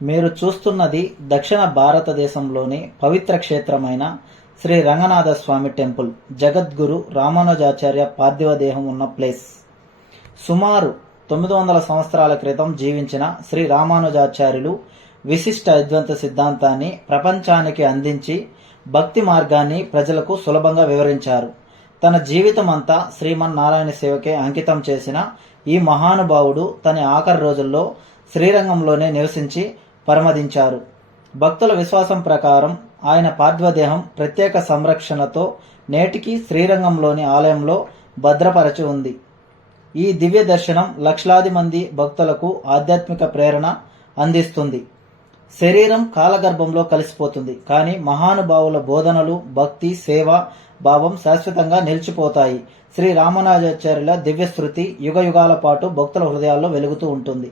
మీరు చూస్తున్నది దక్షిణ భారతదేశంలోని పవిత్ర క్షేత్రమైన శ్రీ రంగనాథ స్వామి టెంపుల్. జగద్గురు రామానుజాచార్య పార్థివ దేహం ఉన్న ప్లేస్. సుమారు 900 సంవత్సరాల క్రితం జీవించిన శ్రీ రామానుజాచార్యులు విశిష్ట అద్వైత సిద్ధాంతాన్ని ప్రపంచానికి అందించి భక్తి మార్గాన్ని ప్రజలకు సులభంగా వివరించారు. తన జీవితమంతా శ్రీమన్నారాయణ సేవకే అంకితం చేసిన ఈ మహానుభావుడు తన ఆఖరి రోజుల్లో శ్రీరంగంలోనే నివసించి పరమదించారు. భక్తుల విశ్వాసం ప్రకారం ఆయన పార్థివదేహం ప్రత్యేక సంరక్షణతో నేటికి శ్రీరంగంలోని ఆలయంలో భద్రపరచి ఉంది. ఈ దివ్య దర్శనం లక్షలాది మంది భక్తులకు ఆధ్యాత్మిక ప్రేరణ అందిస్తుంది. శరీరం కాలగర్భంలో కలిసిపోతుంది, కానీ మహానుభావుల బోధనలు, భక్తి, సేవ భావం శాశ్వతంగా నిలిచిపోతాయి. శ్రీ రామానుజాచార్యుల దివ్యశృతి యుగ యుగాల పాటు భక్తుల హృదయాల్లో వెలుగుతూ ఉంటుంది.